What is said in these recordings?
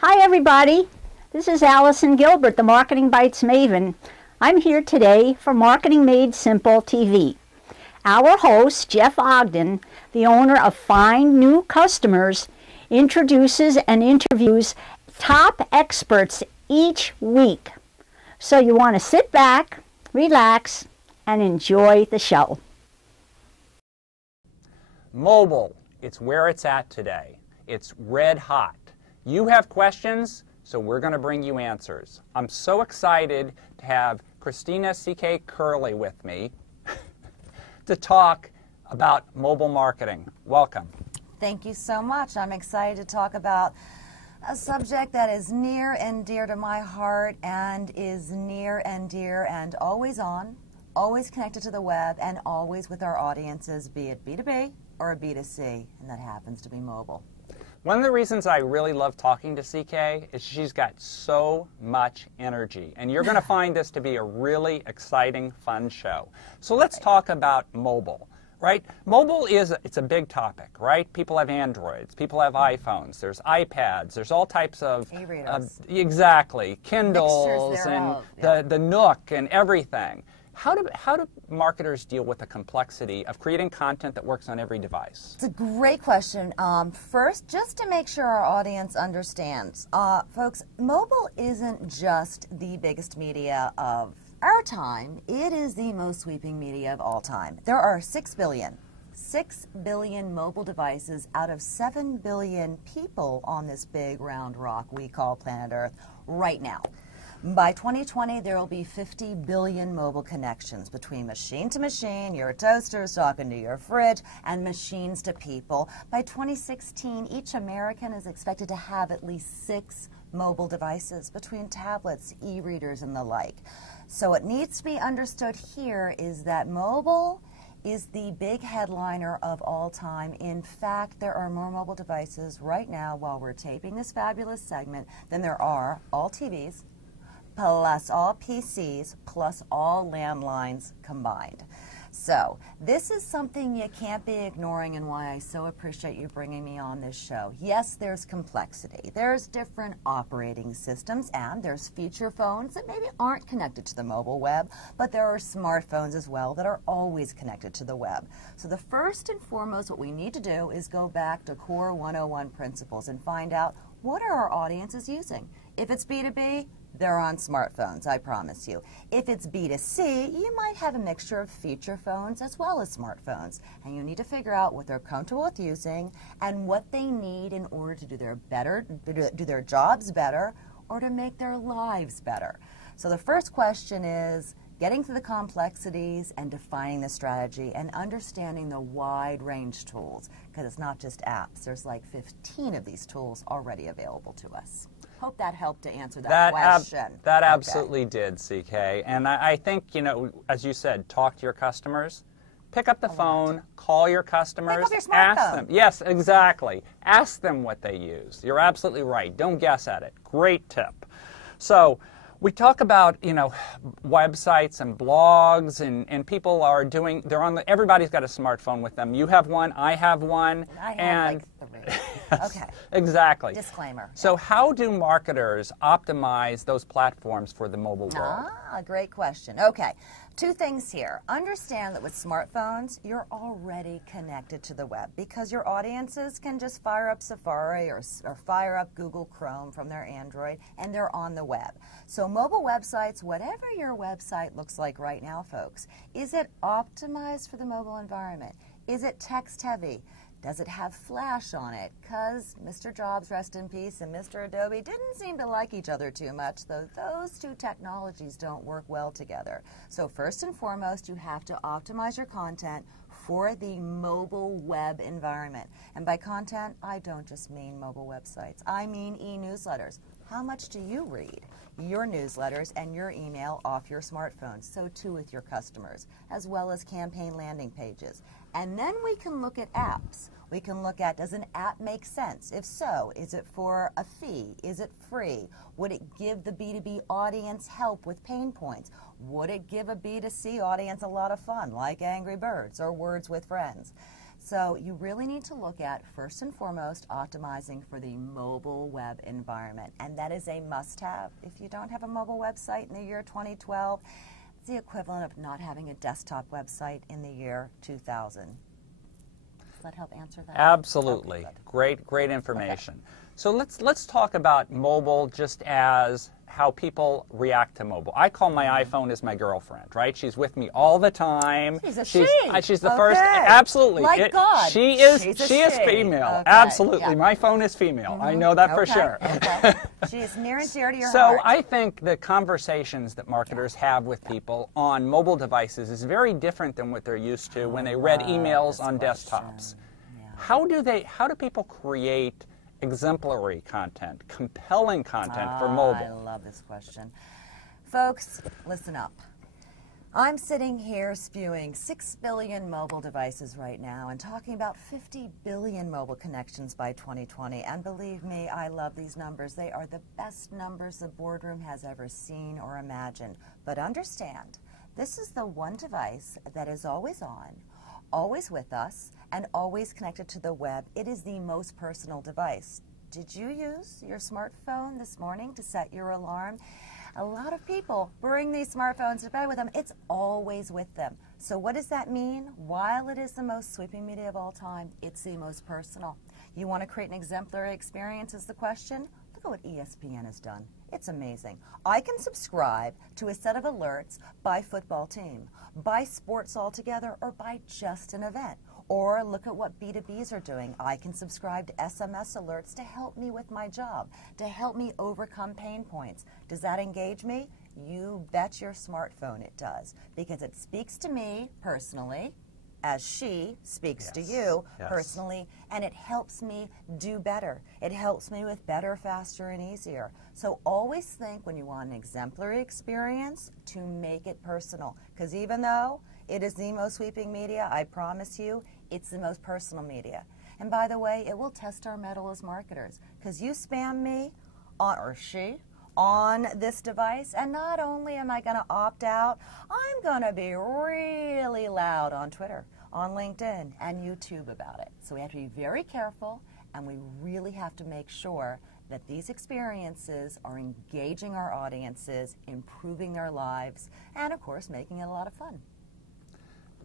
Hi everybody, this is Allison Gilbert, the Marketing Bites Maven. I'm here today for Marketing Made Simple TV. Our host, Jeff Ogden, the owner of Find New Customers, introduces and interviews top experts each week. So you want to sit back, relax, and enjoy the show. Mobile, it's where it's at today. It's red hot. You have questions, so we're going to bring you answers. I'm so excited to have Christina C.K. Kerley with me to talk about mobile marketing. Welcome. Thank you so much. I'm excited to talk about a subject that is near and dear to my heart and is near and dear and always on, always connected to the web, and always with our audiences, be it B2B or B2C, and that happens to be mobile. One of the reasons I really love talking to CK is she's got so much energy, and you're going to find this to be a really exciting, fun show. So let's talk about mobile, right? Mobile it's a big topic, right? People have Androids, people have iPhones, there's iPads, there's all types of e-readers. Exactly, Kindles and the Nook and everything. How do marketers deal with the complexity of creating content that works on every device? It's a great question. First, just to make sure our audience understands, folks, mobile isn't just the biggest media of our time. It is the most sweeping media of all time. There are 6 billion mobile devices out of 7 billion people on this big round rock we call planet Earth right now. By 2020, there will be 50 billion mobile connections between machine to machine, your toasters talking to your fridge, and machines to people. By 2016, each American is expected to have at least 6 mobile devices between tablets, e-readers, and the like. So what needs to be understood here is that mobile is the big headliner of all time. In fact, there are more mobile devices right now while we're taping this fabulous segment than there are all TVs, plus all PCs, plus all landlines combined. So this is something you can't be ignoring, and why I so appreciate you bringing me on this show. Yes, there's complexity. There's different operating systems, and there's feature phones that maybe aren't connected to the mobile web, but there are smartphones as well that are always connected to the web. So the first and foremost, what we need to do is go back to core 101 principles and find out what are our audiences using. If it's B2B, they're on smartphones, I promise you. If it's B2C, you might have a mixture of feature phones as well as smartphones. And you need to figure out what they're comfortable with using and what they need in order to do their jobs better or to make their lives better. So the first question is getting to the complexities and defining the strategy and understanding the wide range tools, because it's not just apps. There's like 15 of these tools already available to us. Hope that helped to answer that question. That absolutely did, CK. And I think, you know, as you said, talk to your customers. Pick up the phone, call your customers, pick up your ask them. Yes, exactly. Ask them what they use. You're absolutely right. Don't guess at it. Great tip. So we talk about, you know, websites and blogs, and people are doing, everybody's got a smartphone with them. You have one, I have one. I have like 3. Yes, okay. Exactly. Disclaimer. So how do marketers optimize those platforms for the mobile world? Great question. Okay. 2 things here. Understand that with smartphones, you're already connected to the web because your audiences can just fire up Safari or fire up Google Chrome from their Android, and they're on the web. So mobile websites, whatever your website looks like right now, folks, is it optimized for the mobile environment? Is it text heavy? Does it have Flash on it? Because Mr. Jobs, rest in peace, and Mr. Adobe didn't seem to like each other too much, though those 2 technologies don't work well together. So first and foremost, you have to optimize your content for the mobile web environment. And by content, I don't just mean mobile websites. I mean e-newsletters. How much do you read your newsletters and your email off your smartphones? So too with your customers, as well as campaign landing pages. And then we can look at apps. We can look at, does an app make sense? If so, is it for a fee? Is it free? Would it give the B2B audience help with pain points? Would it give a B2C audience a lot of fun, like Angry Birds or Words with Friends? So you really need to look at, first and foremost, optimizing for the mobile web environment. And that is a must-have. If you don't have a mobile website in the year 2012, it's the equivalent of not having a desktop website in the year 2000. Does that help answer that? Absolutely. Okay, Great information. Okay. So let's talk about mobile just as how people react to mobile. I call my iPhone as my girlfriend, right? She's with me all the time. She's a she. She's the Okay. first. Absolutely. Like God. She is She's female. Okay. Absolutely. Yeah. My phone is female. I know that for sure. Okay. She is near and dear to your So heart. I think the conversations that marketers have with people on mobile devices is very different than what they're used to when they read emails on desktops. Yeah. How do people create exemplary content, compelling content for mobile? I love this question. Folks, listen up. I'm sitting here spewing 6 billion mobile devices right now and talking about 50 billion mobile connections by 2020. And believe me, I love these numbers. They are the best numbers the boardroom has ever seen or imagined. But understand, this is the one device that is always on, always with us, and always connected to the web. It is the most personal device. Did you use your smartphone this morning to set your alarm? A lot of people bring these smartphones to bed with them. It's always with them. So what does that mean? While it is the most sweeping media of all time, it's the most personal. You want to create an exemplary experience is the question? Look at what ESPN has done. It's amazing. I can subscribe to a set of alerts by football team, by sports altogether, or by just an event. Or look at what B2Bs are doing. I can subscribe to SMS alerts to help me with my job, to help me overcome pain points. Does that engage me? You bet your smartphone it does, because it speaks to me personally, as she speaks to you personally, and it helps me do better. It helps me with better, faster, and easier. So always think when you want an exemplary experience to make it personal, because even though it is the most sweeping media, I promise you, it's the most personal media. And by the way, it will test our mettle as marketers, because you spam me, or she, on this device, and not only am I going to opt out, I'm going to be really loud on Twitter, on LinkedIn, and YouTube about it. So we have to be very careful, and we really have to make sure that these experiences are engaging our audiences, improving their lives, and of course, making it a lot of fun.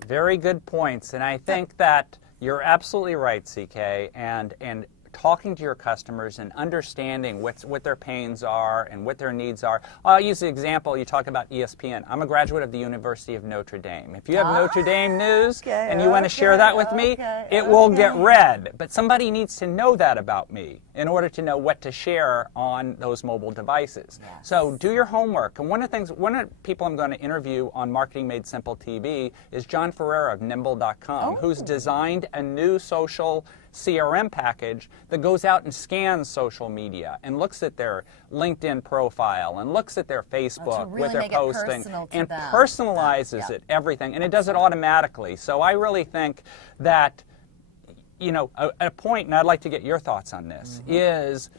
Very good points, and I think that you're absolutely right, CK, and talking to your customers and understanding what their pains are and what their needs are. I'll use the example, you talk about ESPN. I'm a graduate of the University of Notre Dame. If you have Notre Dame news and you want to share that with me, it will get read. But somebody needs to know that about me in order to know what to share on those mobile devices. Yes. So do your homework. And one of the people I'm going to interview on Marketing Made Simple TV is John Ferreira of Nimble.com, who's designed a new social CRM package that goes out and scans social media and looks at their LinkedIn profile and looks at their Facebook, really what they're make it posting, personal to and them. personalizes it, everything, and it does it automatically. So I really think that, you know, a point, and I'd like to get your thoughts on this, is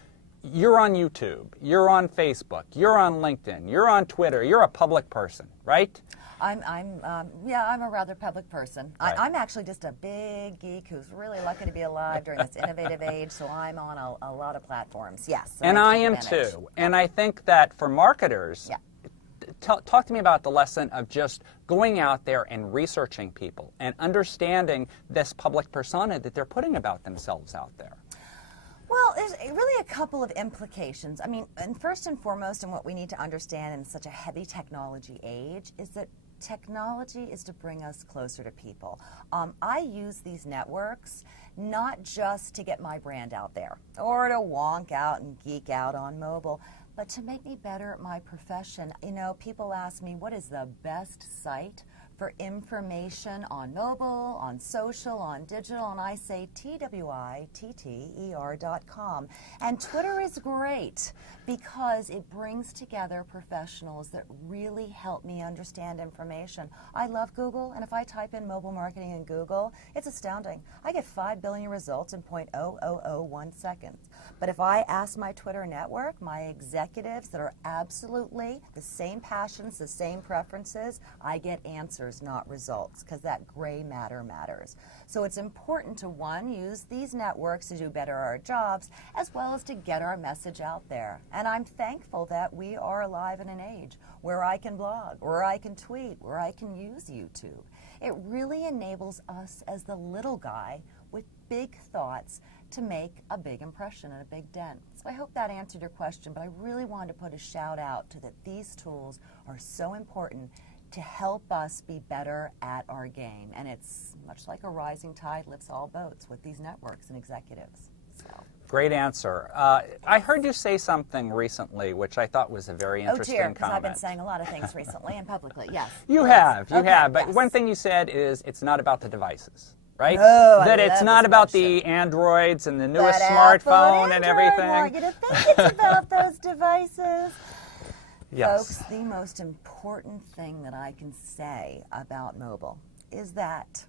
you're on YouTube, you're on Facebook, you're on LinkedIn, you're on Twitter, you're a public person, right? I'm a rather public person. Right. I'm actually just a big geek who's really lucky to be alive during this innovative age, so I'm on a lot of platforms, yes. And I am too. And I think that for marketers, talk to me about the lesson of just going out there and researching people and understanding this public persona that they're putting about themselves out there. Well, there's really a couple of implications. I mean, and first and foremost, and what we need to understand in such a heavy technology age is that technology is to bring us closer to people. I use these networks not just to get my brand out there or to wonk out and geek out on mobile, but to make me better at my profession. You know, people ask me, what is the best site for information on mobile, on social, on digital, and I say TWITTER.com. And Twitter is great because it brings together professionals that really help me understand information. I love Google, and if I type in mobile marketing in Google, it's astounding. I get 5 billion results in .0001 seconds. But if I ask my Twitter network, my executives that are absolutely the same passions, the same preferences, I get answers, not results, because that gray matter matters. So it's important to, one, use these networks to do better our jobs, as well as to get our message out there. And I'm thankful that we are alive in an age where I can blog, where I can tweet, where I can use YouTube. It really enables us as the little guy with big thoughts to make a big impression and a big dent. So I hope that answered your question, but I really wanted to put a shout out to that these tools are so important to help us be better at our game. And it's much like a rising tide lifts all boats with these networks and executives. So. Great answer. I heard you say something recently, which I thought was a very interesting comment. Because I've been saying a lot of things recently and publicly, yes. You have. But yes. One thing you said is it's not about the devices. Right? Oh, that it's not about the Androids and the newest smartphone and everything. I want you to think it's about those devices. Yes. Folks, the most important thing that I can say about mobile is that,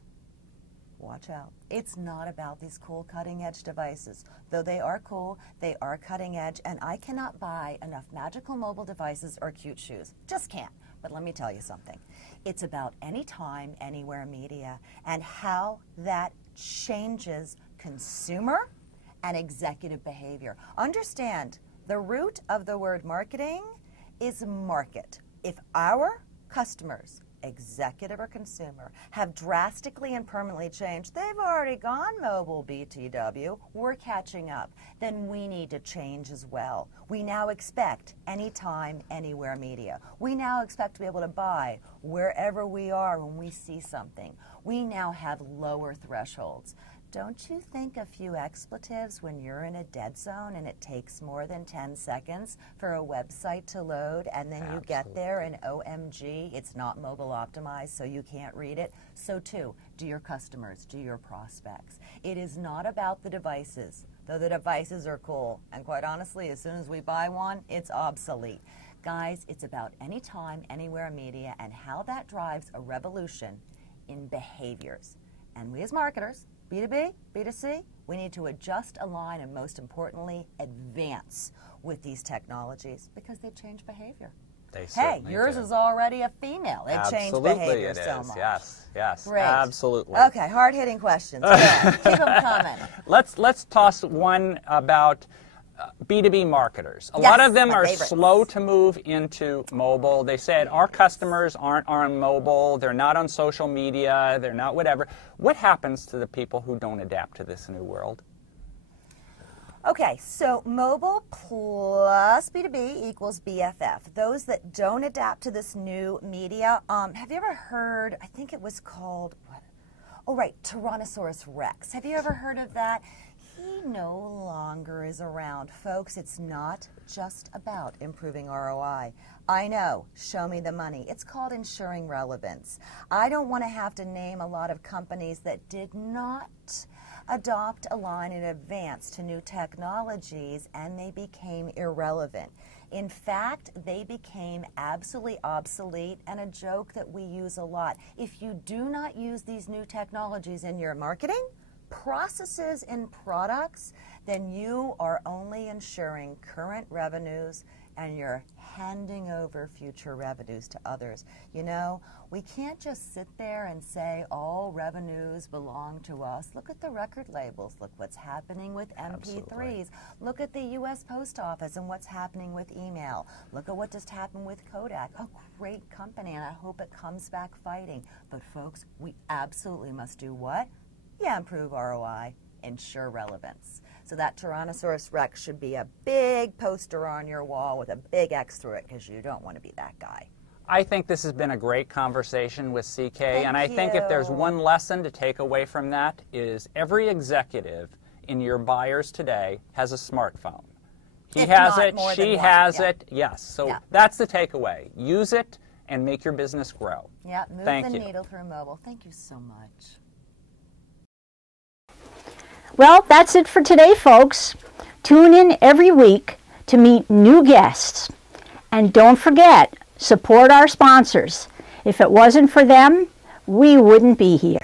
watch out, it's not about these cool cutting-edge devices. Though they are cool, they are cutting-edge, and I cannot buy enough magical mobile devices or cute shoes. Just can't. But let me tell you something. It's about anytime, anywhere media and how that changes consumer and executive behavior. Understand, the root of the word marketing is market. If our customers, executive or consumer, have drastically and permanently changed, they've already gone mobile BTW, we're catching up, then we need to change as well. We now expect anytime, anywhere media. We now expect to be able to buy wherever we are when we see something. We now have lower thresholds. Don't you think a few expletives when you're in a dead zone and it takes more than 10 seconds for a website to load and then you get there and OMG, it's not mobile optimized so you can't read it? So too, do your customers, do your prospects. It is not about the devices, though the devices are cool. And quite honestly, as soon as we buy one, it's obsolete. Guys, it's about anytime, anywhere media and how that drives a revolution in behaviors. And we as marketers, B2B, B2C, we need to adjust, align, and most importantly, advance with these technologies because they change behavior. They certainly Hey, yours do. is already a female. They've changed behavior so much. Yes, yes, Great. absolutely. Okay, hard-hitting questions. Good. Keep them coming. Let's toss one about B2B marketers. A Yes, lot of them my are favorites. slow to move into mobile. They said our customers aren't on mobile, they're not on social media, they're not whatever. What happens to the people who don't adapt to this new world? Okay, so mobile plus B2B equals BFF. Those that don't adapt to this new media, have you ever heard, I think it was called, what? Oh, right, Tyrannosaurus Rex. Have you ever heard of that? He no longer is around. Folks, it's not just about improving ROI. I know, show me the money. It's called ensuring relevance. I don't want to have to name a lot of companies that did not adopt, align, and advance to new technologies, and they became irrelevant. In fact, they became absolutely obsolete, and a joke that we use a lot. If you do not use these new technologies in your marketing, processes, and products, then you are only ensuring current revenues and you're handing over future revenues to others. You know, we can't just sit there and say all revenues belong to us. Look at the record labels. Look what's happening with MP3s. Absolutely. Look at the U.S. Post Office and what's happening with email. Look at what just happened with Kodak. A great company, and I hope it comes back fighting. But folks, we absolutely must do what? Yeah, improve ROI, ensure relevance. So that Tyrannosaurus Rex should be a big poster on your wall with a big X through it because you don't want to be that guy. I think this has been a great conversation with CK, and I think you. if there's one lesson to take away from that is every executive in your buyers today has a smartphone. He If has not it, more she than one, has yeah. it, yes. So Yeah. that's the takeaway. Use it and make your business grow. Yeah, move Thank the you. needle through mobile. Thank you so much. Well, that's it for today, folks. Tune in every week to meet new guests. And don't forget, support our sponsors. If it wasn't for them, we wouldn't be here.